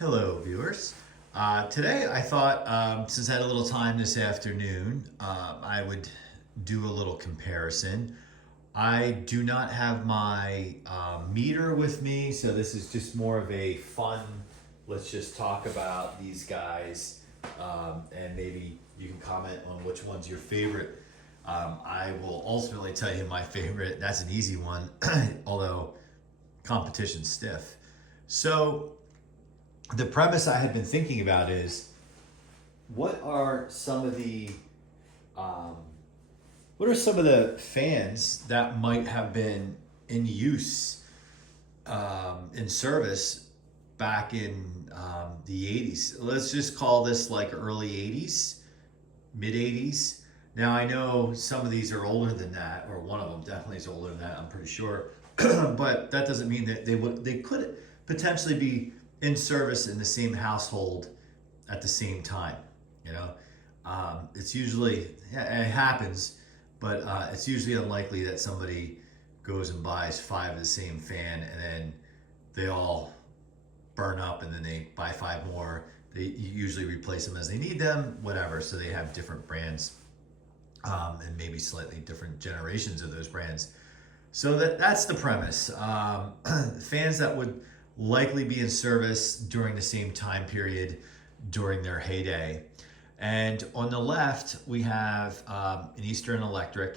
Hello, viewers. Today I thought, since I had a little time this afternoon, I would do a little comparison. I do not have my meter with me, so this is just more of a fun, let's just talk about these guys, and maybe you can comment on which one's your favorite. I will ultimately tell you my favorite. That's an easy one, although competition's stiff. So, the premise I had been thinking about is what are some of the um, what are some of the fans that might have been in use in service back in the 80s? Let's just call this like early 80s, mid 80s. Now I know some of these are older than that, or one of them definitely is older than that, I'm pretty sure. But that doesn't mean that they could potentially be in service in the same household at the same time. You know, it's usually, yeah, it happens, but it's usually unlikely that somebody goes and buys 5 of the same fan and then they all burn up and then they buy 5 more. They usually replace them as they need them, whatever. So they have different brands, and maybe slightly different generations of those brands. So that's the premise. Fans that would likely be in service during the same time period during their heyday. And on the left, we have an Eastern Electric.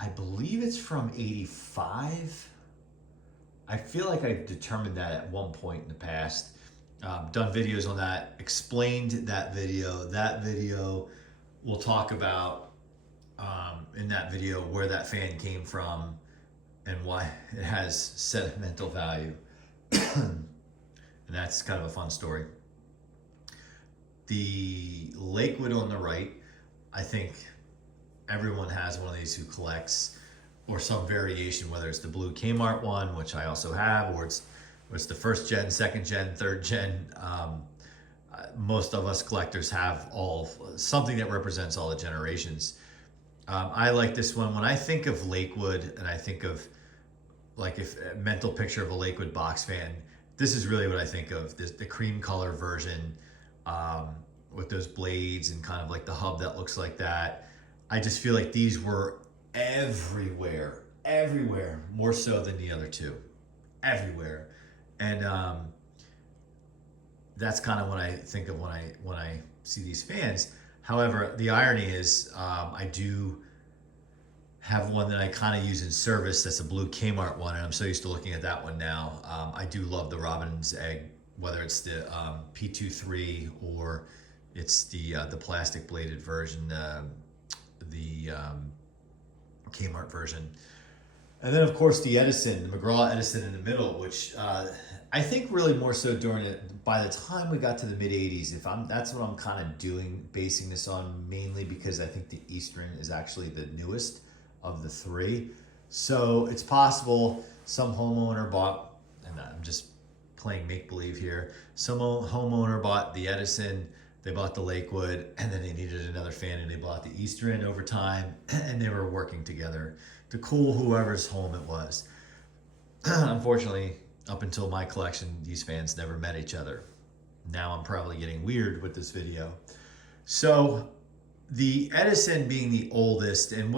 I believe it's from 85. I feel like I determined that at one point in the past. Done videos on that, explained that video. That video, we'll talk about in that video where that fan came from and why it has sentimental value. And that's kind of a fun story. The Lakewood on the right, I think everyone has one of these who collects, or some variation, whether it's the blue Kmart one, which I also have, or it's the first gen, second gen, third gen. Most of us collectors have all something that represents all the generations. I like this one. When I think of Lakewood and I think of like if a mental picture of a Lakewood box fan, this is really what I think of. The cream color version, with those blades and kind of like the hub that looks like that. I just feel like these were everywhere, more so than the other two, everywhere. And that's kind of what I think of when I see these fans. However, the irony is, I do have one that I kind of use in service. That's a blue Kmart one, and I'm so used to looking at that one now. I do love the Robin's Egg, whether it's the P23 or it's the plastic bladed version, the Kmart version. And then of course the Edison, the McGraw-Edison in the middle, which I think really more so during it. By the time we got to the mid '80s, that's what I'm kind of doing, basing this on, mainly because I think the Eastern is actually the newest of the 3. So it's possible some homeowner bought, and I'm just playing make believe here. Some homeowner bought the Edison, they bought the Lakewood, and then they needed another fan and they bought the Eastern over time, and they were working together to cool whoever's home it was. Unfortunately, up until my collection, these fans never met each other. Now I'm probably getting weird with this video. So the Edison being the oldest, and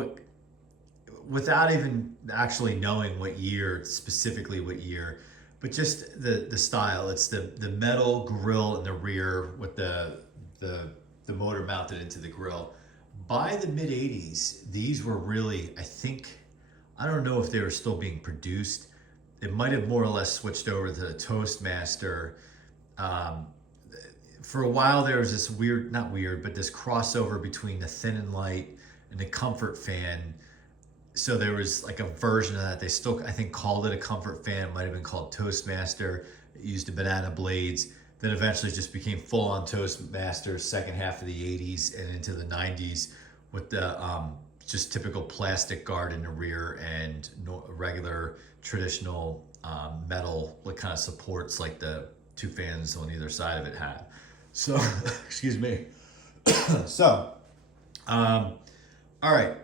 without even actually knowing what year, specifically what year, but just the style. It's the metal grill in the rear with the motor mounted into the grill. By the mid 80s, these were really, I don't know if they were still being produced. It might have more or less switched over to the Toastmaster. For a while there was this not weird, but this crossover between the thin and light and the Comfort Fan. So there was like a version of that. They still, I think, called it a Comfort Fan. It might have been called Toastmaster. It used the banana blades. Then eventually just became full-on Toastmaster second half of the 80s and into the 90s with the just typical plastic guard in the rear and regular traditional metal kind of supports like the 2 fans on either side of it had. So, excuse me. So, all right.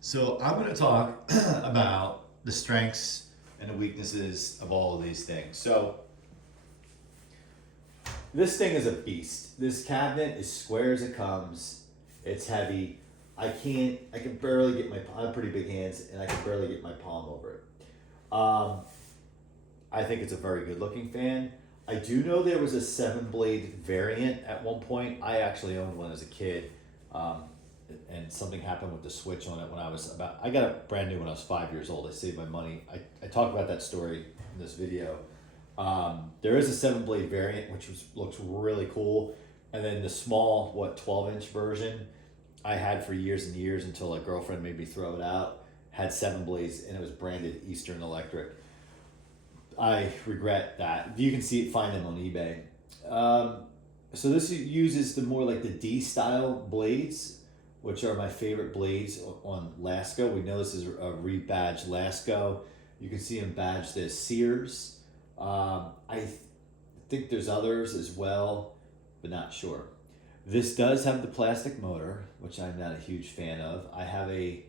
So I'm going to talk about the strengths and the weaknesses of all of these things. So This thing is a beast. This cabinet is square as it comes. It's heavy. I can barely get I have pretty big hands, and I can barely get my palm over it. I think it's a very good looking fan. I do know there was a 7-blade variant at one point. I actually owned one as a kid, and something happened with the switch on it when I got it brand new when I was 5 years old. I saved my money. I talk about that story in this video. There is a 7-blade variant, which looks really cool. And then the small, 12-inch version I had for years and years until a girlfriend made me throw it out, had 7 blades, and it was branded Eastern Electric. I regret that. You can find them on eBay. So this uses the more like the D style blades, which are my favorite blades on Lasko. We know this is a Rebadge Lasko. You can see them badged as Sears. I think there's others as well, but not sure. This does have the plastic motor, which I'm not a huge fan of. I have do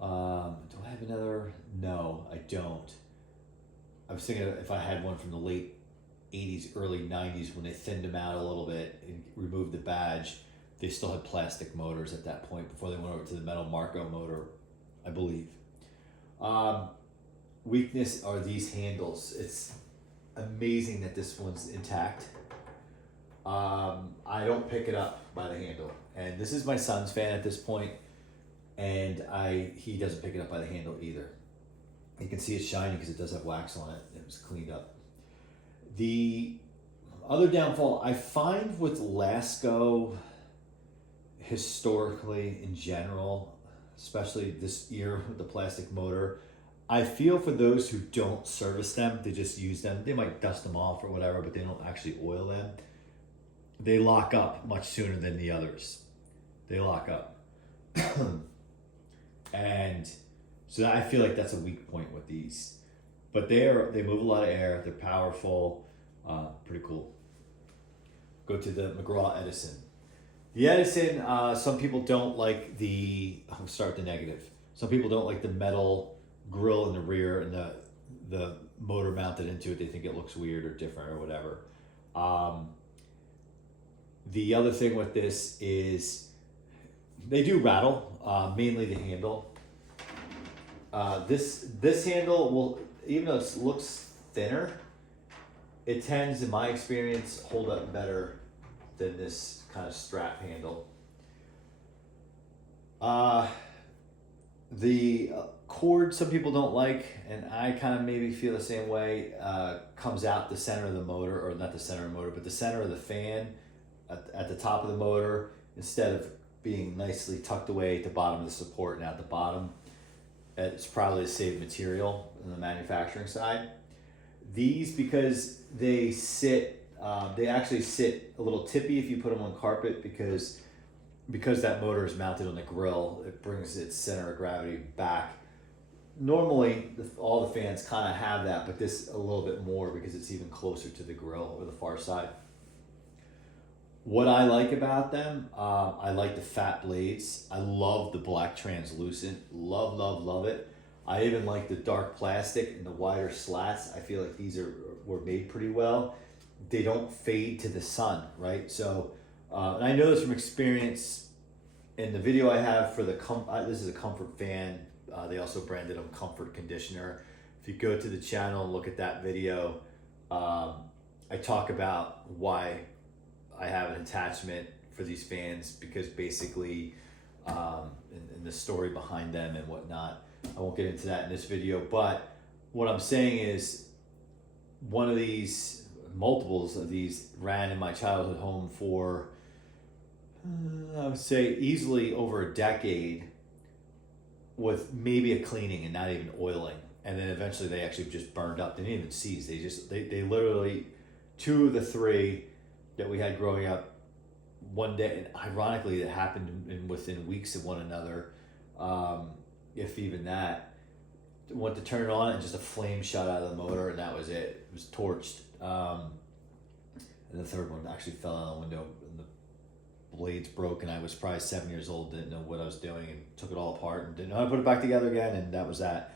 I have another? No, I don't. I was thinking if I had one from the late 80s, early 90s when they thinned them out a little bit and removed the badge. They still had plastic motors at that point before they went over to the metal Marco motor, I believe. Weakness are these handles. It's amazing that this one's intact. I don't pick it up by the handle. And this is my son's fan at this point, and he doesn't pick it up by the handle either. You can see it's shiny because it does have wax on it. It was cleaned up. The other downfall I find with Lasko historically in general, especially this year with the plastic motor, I feel for those who don't service them, they just use them. They might dust them off or whatever, but they don't actually oil them. They lock up much sooner than the others. They lock up. And so I feel like that's a weak point with these. But they move a lot of air. They're powerful. Pretty cool. Go to the McGraw-Edison. The Edison, some people don't like I'll start the negative. Some people don't like the metal grill in the rear and the motor mounted into it. They think it looks weird or different or whatever. The other thing with this is they do rattle, mainly the handle. This handle will, even though it looks thinner, it tends, in my experience, hold up better than this kind of strap handle. The cord some people don't like, and I kind of maybe feel the same way, comes out the center of the motor, or not the center of the motor, but the center of the fan at the top of the motor, instead of being nicely tucked away at the bottom of the support and at the bottom. It's probably a saved material on the manufacturing side. These, because they actually sit a little tippy if you put them on carpet, because that motor is mounted on the grill, it brings its center of gravity back. Normally, all the fans kind of have that, but this a little bit more because it's even closer to the grill or the far side. What I like about them, I like the fat blades. I love the black translucent. Love, love, love it. I even like the dark plastic and the wider slats. I feel like these were made pretty well. They don't fade to the sun, right? So, and I know this from experience. In the video I have for this is a Comfort Fan. They also branded them Comfort Conditioner. If you go to the channel and look at that video, I talk about why I have an attachment for these fans, because basically, and the story behind them and whatnot. I won't get into that in this video, but what I'm saying is multiples of these ran in my childhood home for, I would say easily over a decade, with maybe a cleaning and not even oiling. And then eventually they actually just burned up. They didn't even seize. They literally, 2 of the 3 that we had growing up, one day, and ironically it happened within weeks of one another, if even that. Went to turn it on and just a flame shot out of the motor, and that was it. It was torched. And the third one actually fell out of the window, and the blades broke, and I was probably 7 years old, didn't know what I was doing, and took it all apart and didn't know how to put it back together again, and that was that.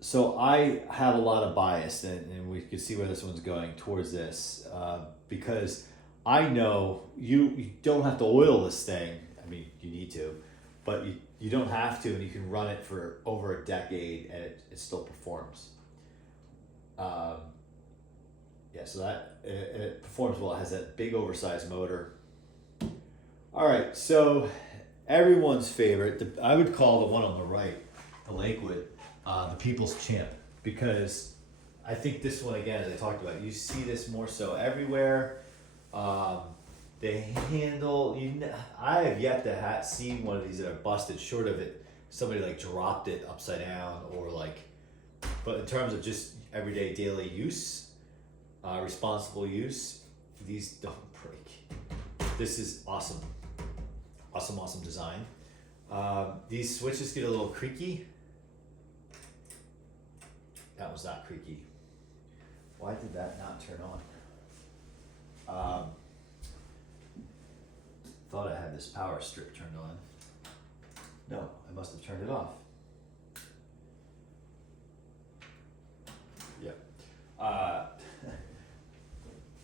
So I have a lot of bias, and we can see where this one's going towards this, because I know you don't have to oil this thing. I mean, you need to, but you don't have to, and you can run it for over a decade, and it still performs. Um, yeah, so it performs well. It has that big oversized motor. All right, so everyone's favorite, I would call the one on the right, the Lakewood, the People's Champ, because I think this one, again, as I talked about, you see this more so everywhere. The handle, I have yet to see one of these that are busted, short of it, somebody like dropped it upside down or like, but in terms of just everyday daily use, responsible use, these don't break. This is awesome. Awesome design. These switches get a little creaky. That was not creaky. Why did that not turn on? Thought I had this power strip turned on. No, I must have turned it off. Yep.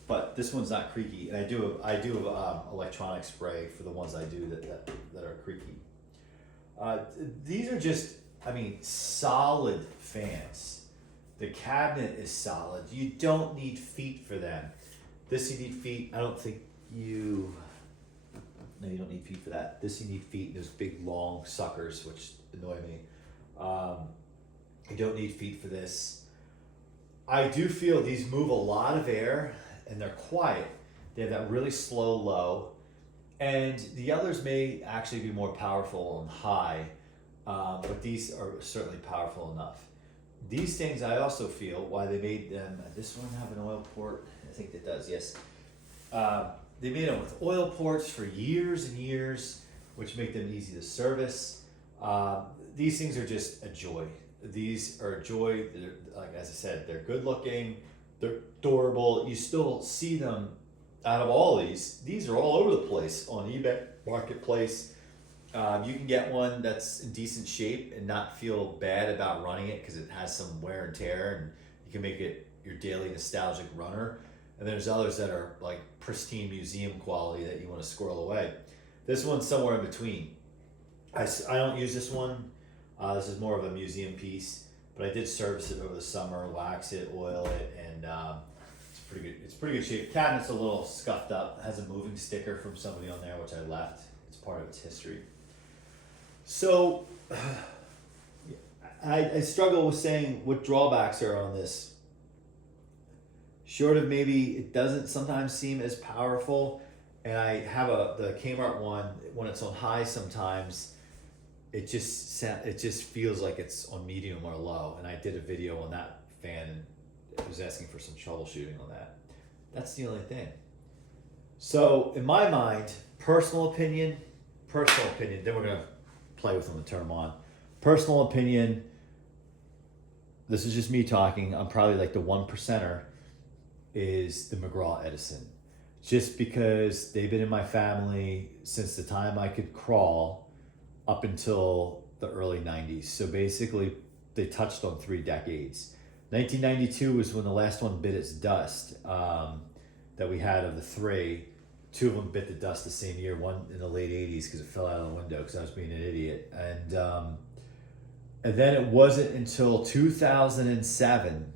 But this one's not creaky, and I do electronic spray for the ones I do that are creaky. These are just, I mean, solid fans. The cabinet is solid. You don't need feet for them. This you need feet. I don't think you. No, you don't need feet for that. This you need feet. Those big long suckers, which annoy me. You don't need feet for this. I do feel these move a lot of air, and they're quiet. They have that really slow low, and the others may actually be more powerful and high, but these are certainly powerful enough. These things, I also feel why they made them. This one have an oil port? I think it does. Yes. They made them with oil ports for years and years, which make them easy to service. These things are just a joy. These are a joy. They're, like as I said, they're good looking. They're durable. You still see them out of all these. These are all over the place on eBay Marketplace. You can get one that's in decent shape and not feel bad about running it because it has some wear and tear, and you can make it your daily nostalgic runner. And there's others that are like pristine museum quality that you want to squirrel away. This one's somewhere in between. I don't use this one. This is more of a museum piece, but I did service it over the summer, wax it, oil it, and it's pretty good. It's pretty good shape. The cabinet's a little scuffed up. It has a moving sticker from somebody on there, which I left. It's part of its history. So I struggle with saying what drawbacks are on this. Short of maybe it doesn't sometimes seem as powerful, and I have the Kmart one when it's on high sometimes. It just feels like it's on medium or low, and I did a video on that fan and it was asking for some troubleshooting on that. That's the only thing. So in my mind, personal opinion, then we're gonna play with them and turn them on. Personal opinion, this is just me talking, I'm probably like the 1%er, is the McGraw-Edison. Just because they've been in my family since the time I could crawl up until the early 90s. So basically, they touched on 3 decades. 1992 was when the last one bit its dust that we had of the 3. 2 of them bit the dust the same year, one in the late 80s because it fell out of the window because I was being an idiot. And then it wasn't until 2007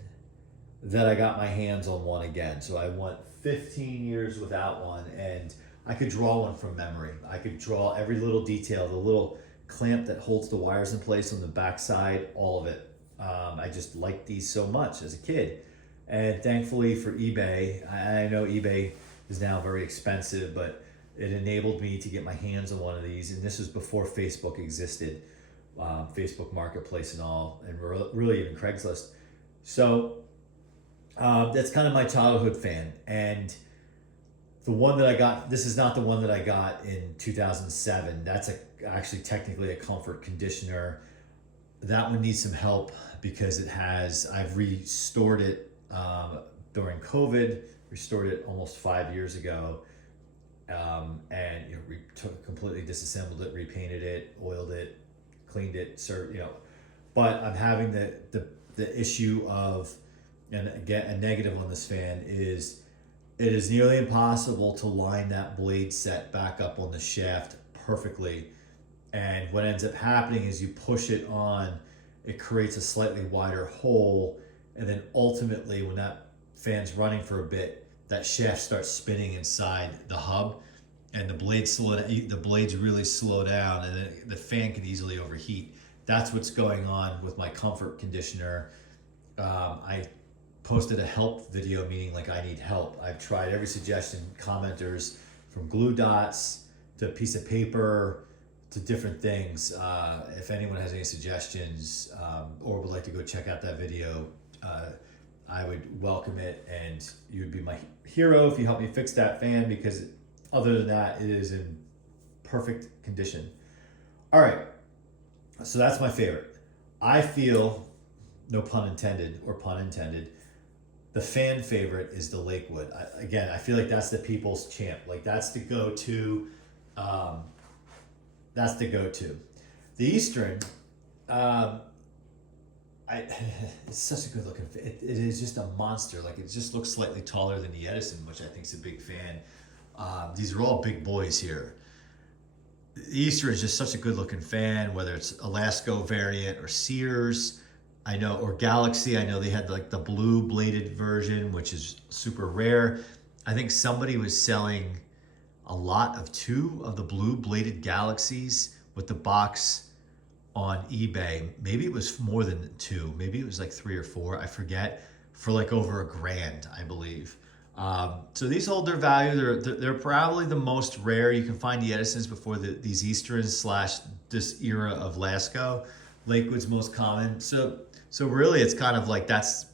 that I got my hands on one again. So I went 15 years without one, and I could draw one from memory. I could draw every little detail, the little clamp that holds the wires in place on the backside, all of it. I just liked these so much as a kid. And thankfully for eBay, I know eBay is now very expensive, but it enabled me to get my hands on one of these. And this was before Facebook existed, Facebook Marketplace and all, and really even Craigslist. So that's kind of my childhood fan. And the one that I got, this is not the one that I got in 2007. That's actually technically a comfort conditioner. That one needs some help because I've restored it during COVID, restored it almost 5 years ago, and completely disassembled it, repainted it, oiled it, cleaned it, but I'm having the the issue of, and again, a negative on this fan is it is nearly impossible to line that blade set back up on the shaft perfectly. And what ends up happening is you push it on, it creates a slightly wider hole. And then ultimately when that fan's running for a bit, that shaft starts spinning inside the hub, and the blades really slow down, and then the fan can easily overheat. That's what's going on with my comfort conditioner. I posted a help video, meaning like I need help. I've tried every suggestion, commenters, from glue dots to a piece of paper to different things. If anyone has any suggestions or would like to go check out that video, I would welcome it, and you would be my hero if you help me fix that fan, because other than that, it is in perfect condition. All right, so that's my favorite. I feel, no pun intended or pun intended, the fan favorite is the Lakewood. I feel like that's the people's champ. Like that's the go-to. That's the go-to. The Eastern, it's such a good looking. It is just a monster. Like it just looks slightly taller than the Edison, which I think is a big fan. These are all big boys here. The Eastern is just such a good looking fan, whether it's a Lasko variant or Sears, I know, or Galaxy. I know they had like the blue bladed version, which is super rare. I think somebody was selling a lot of 2 of the blue bladed Galaxies with the box on eBay. Maybe it was more than 2. Maybe it was like 3 or 4. I forget, for like over $1,000, I believe. So these hold their value. They're probably the most rare. You can find the Edisons before these Easterns / this era of Lasko. Lakewood's most common. So really it's kind of like that's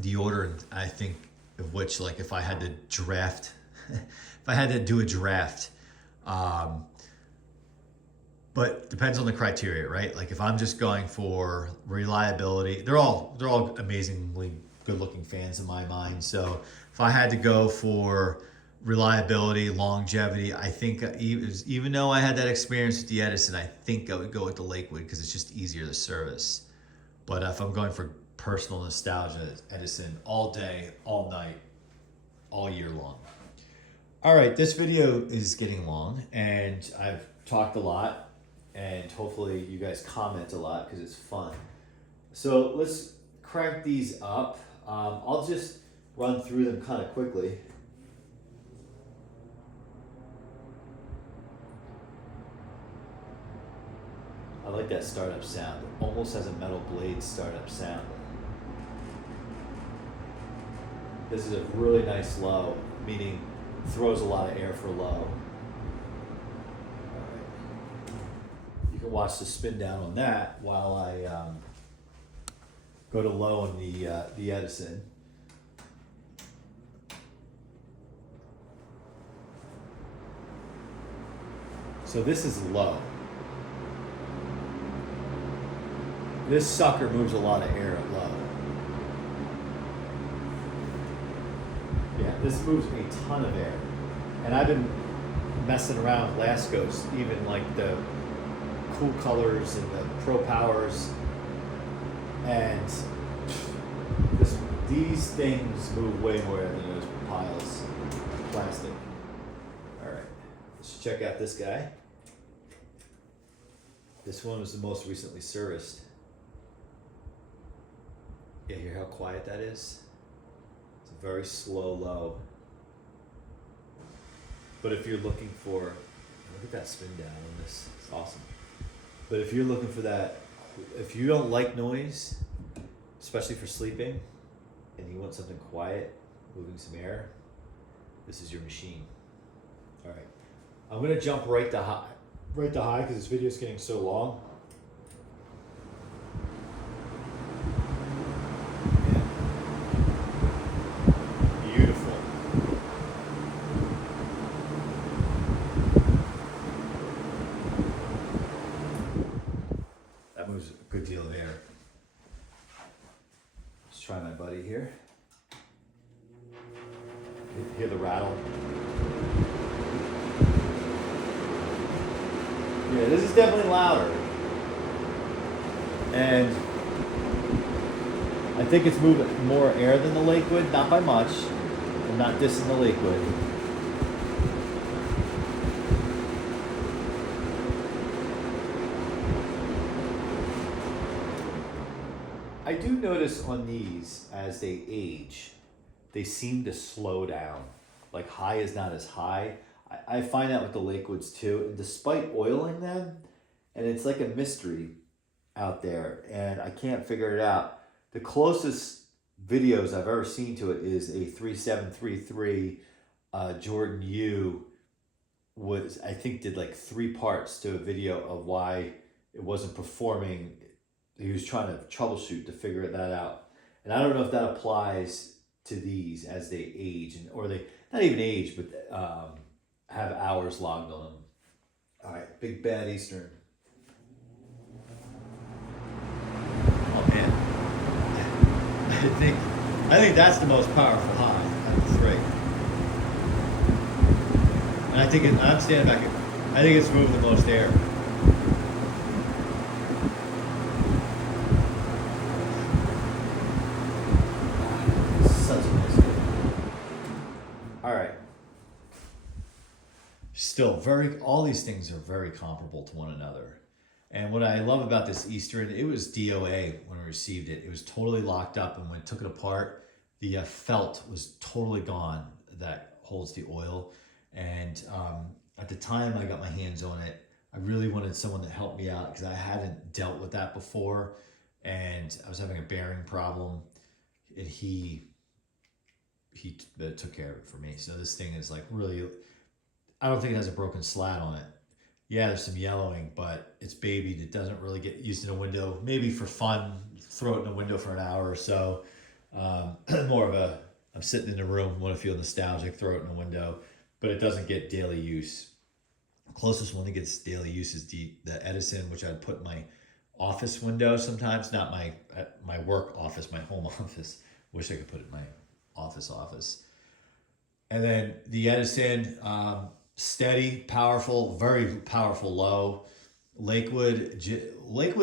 the order, I think, of which, like if I had to draft, if I had to do a draft, but depends on the criteria, right? Like if I'm just going for reliability, they're all amazingly good looking fans in my mind. So if I had to go for reliability, longevity, I think even though I had that experience with the Edison, I think I would go with the Lakewood because it's just easier to service. But if I'm going for personal nostalgia, Edison all day, all night, all year long. All right, this video is getting long and I've talked a lot, and hopefully you guys comment a lot because it's fun. So let's crank these up. I'll just run through them kind of quickly. I like that startup sound. It almost has a metal blade startup sound. This is a really nice low, meaning throws a lot of air for low. All right. You can watch the spin down on that while I go to low on the Edison. So this is low. This sucker moves a lot of air at low. Yeah, this moves a ton of air. And I've been messing around with Laskos, even like the cool colors and the pro powers. And these things move way more than those piles of plastic. All right, let's check out this guy. This one was the most recently serviced. Yeah, hear how quiet that is? It's a very slow low. But if you're looking for, look at that spin down on this, it's awesome. But if you're looking for that, if you don't like noise, especially for sleeping, and you want something quiet, moving some air, this is your machine. All right, I'm gonna jump right to high because this video is getting so long. Good deal of air. Let's try my buddy here. Hear the rattle. Yeah, this is definitely louder. And I think it's moving more air than the Lakewood, not by much. I'm not dissing the Lakewood. I do notice on these, as they age, they seem to slow down. Like high is not as high. I find that with the Lakewoods too. And despite oiling them, and it's like a mystery out there, and I can't figure it out. The closest videos I've ever seen to it is a 3733 Jordan U was, I think, did like 3 parts to a video of why it wasn't performing. He was trying to troubleshoot to figure that out. And I don't know if that applies to these as they age, and or they not even age, but have hours logged on them. All right, Big Bad Eastern. Oh man, I think that's the most powerful high out of the 3. And I think I'm standing back. I think it's moved the most air. Still all these things are very comparable to one another. And what I love about this Eastern, it was DOA when we received it. It was totally locked up, and when I took it apart, the felt was totally gone that holds the oil. And at the time I got my hands on it, I really wanted someone to help me out because I hadn't dealt with that before, and I was having a bearing problem, and he took care of it for me. So this thing is like really, I don't think it has a broken slat on it. Yeah, there's some yellowing, but it's babied. It doesn't really get used in a window. Maybe for fun, throw it in a window for an hour or so. More of a, I'm sitting in the room, want to feel nostalgic, throw it in a window, but it doesn't get daily use. The closest one that gets daily use is the Edison, which I'd put in my office window sometimes, not my work office, my home office. Wish I could put it in my office. And then the Edison, steady, powerful, very powerful low. Lakewood's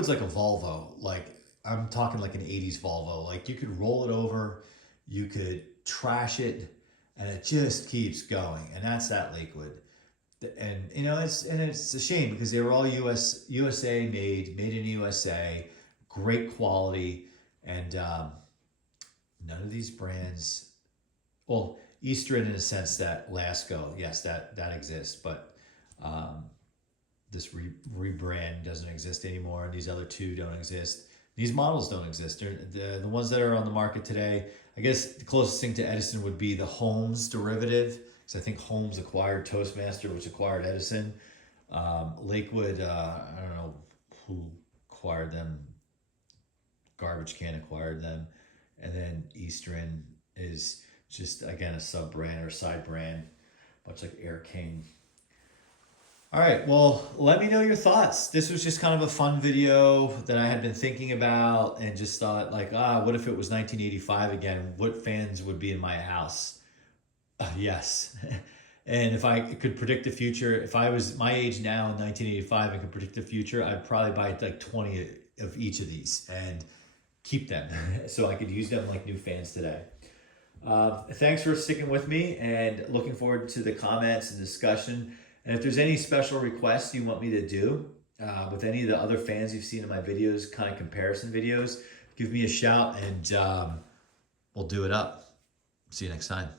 like a Volvo. Like I'm talking like an 80s Volvo. Like you could roll it over, you could trash it, and it just keeps going. And that's that Lakewood. And you know, it's a shame because they were all USA made in USA, great quality, and none of these brands, well, Eastern in a sense that Lasko, yes, that exists, but this rebrand doesn't exist anymore. These other 2 don't exist. These models don't exist. They're the ones that are on the market today. I guess the closest thing to Edison would be the Holmes derivative, because I think Holmes acquired Toastmaster, which acquired Edison. Lakewood, I don't know who acquired them. Garbage Can acquired them. And then Eastern is just, again, a sub-brand or side brand, much like Air King. All right, well, let me know your thoughts. This was just kind of a fun video that I had been thinking about and just thought like, what if it was 1985 again? What fans would be in my house? Yes. And if I could predict the future, if I was my age now in 1985 and could predict the future, I'd probably buy like 20 of each of these and keep them so I could use them like new fans today. Thanks for sticking with me, and looking forward to the comments and discussion. And if there's any special requests you want me to do with any of the other fans you've seen in my videos, kind of comparison videos, give me a shout and we'll do it up. See you next time.